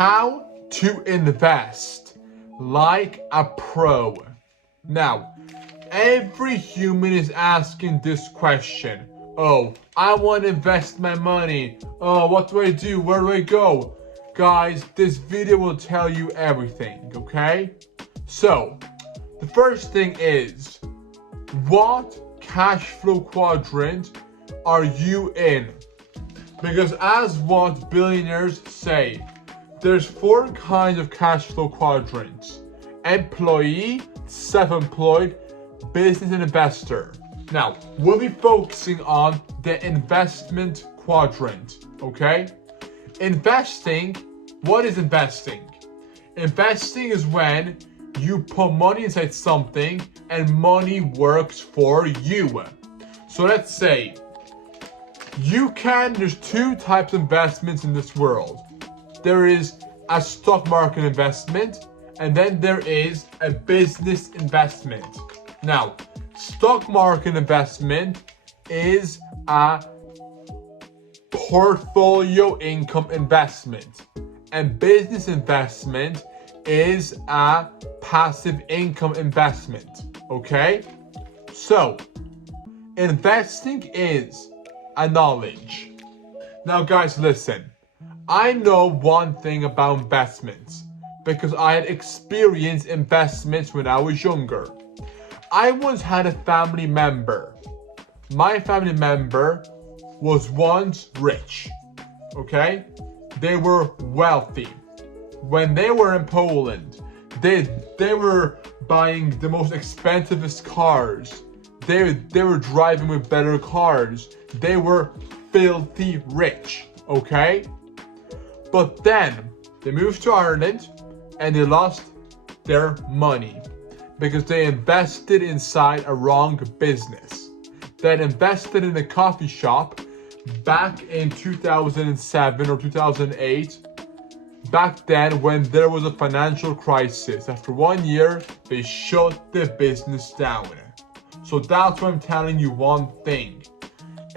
How to invest like a pro. Now, every human is asking this question. Oh, I want to invest my money. Oh, what do I do? Where do I go? Guys, this video will tell you everything, okay? So, the first thing is, what cash flow quadrant are you in? Because as what billionaires say, there's 4 kinds of cash flow quadrants: employee, self-employed, business, and investor. Now, we'll be focusing on the investment quadrant, okay? Investing, what is investing? Investing is when you put money inside something and money works for you. So let's say, there's 2 types of investments in this world. There is a stock market investment, and then there is a business investment. Now, stock market investment is a portfolio income investment, and business investment is a passive income investment, okay? So, investing is a knowledge. Now guys, listen, I know one thing about investments because I had experienced investments when I was younger. I once had a family member. My family member was once rich, okay? They were wealthy. When they were in Poland, they were buying the most expensive cars. They were driving with better cars. They were filthy rich, okay? But then they moved to Ireland and they lost their money because they invested inside a wrong business. They had invested in a coffee shop back in 2007 or 2008. Back then, when there was a financial crisis, after 1 year, they shut the business down. So that's why I'm telling you one thing.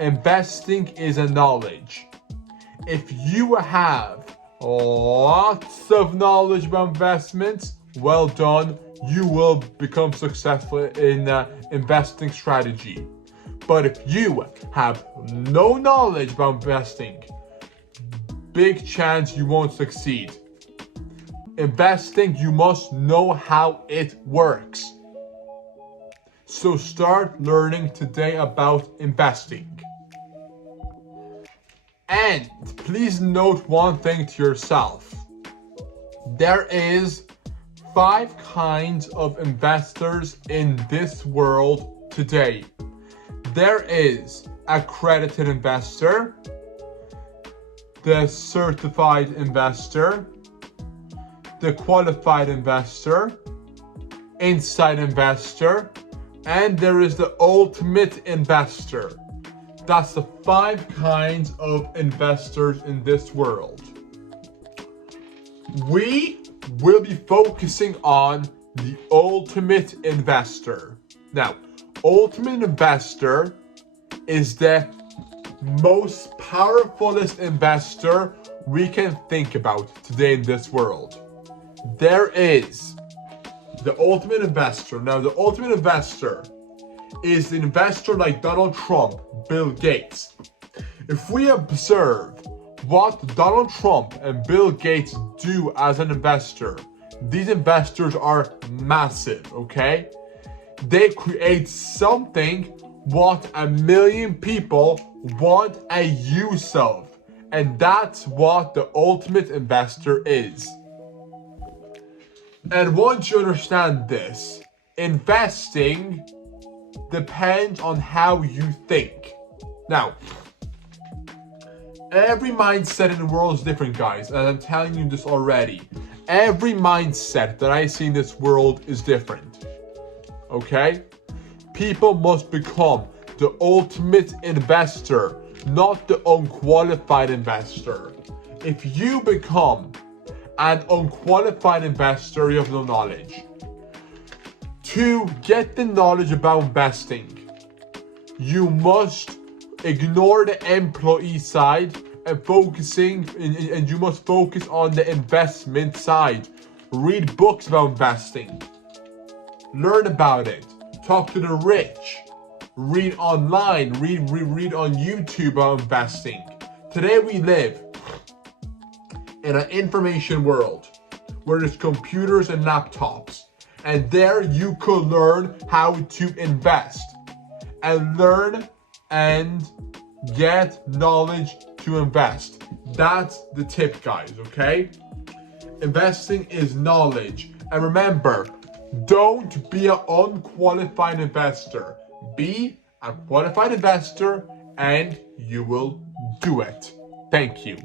Investing is a knowledge. If you have lots of knowledge about investments, well done, you will become successful in investing strategy. But if you have no knowledge about investing, big chance you won't succeed. Investing, you must know how it works. So start learning today about investing. And please note one thing to yourself. There is 5 kinds of investors in this world today. There is accredited investor, the certified investor, the qualified investor, inside investor, and there is the ultimate investor. That's the 5 kinds of investors in this world. We will be focusing on the ultimate investor. Now, ultimate investor is the most powerfulest investor we can think about today in this world. There is the ultimate investor. Now, the ultimate investor is the investor like Donald Trump, Bill Gates. If we observe what Donald Trump and Bill Gates do as an investor, these investors are massive, okay? They create something what 1 million people want a use of. And that's what the ultimate investor is. And once you understand this, investing depends on how you think. Now, every mindset in the world is different, guys, and I'm telling you this already. Every mindset that I see in this world is different, okay? People must become the ultimate investor, not the unqualified investor. If you become an unqualified investor, you have no knowledge. To get the knowledge about investing, you must ignore the employee side and you must focus on the investment side. Read books about investing. Learn about it. Talk to the rich. Read online. Read on YouTube about investing. Today we live in an information world where there's computers and laptops. And there you could learn how to invest and learn and get knowledge to invest. That's the tip, guys, okay? Investing is knowledge. And remember, don't be an unqualified investor. Be a qualified investor and you will do it. Thank you.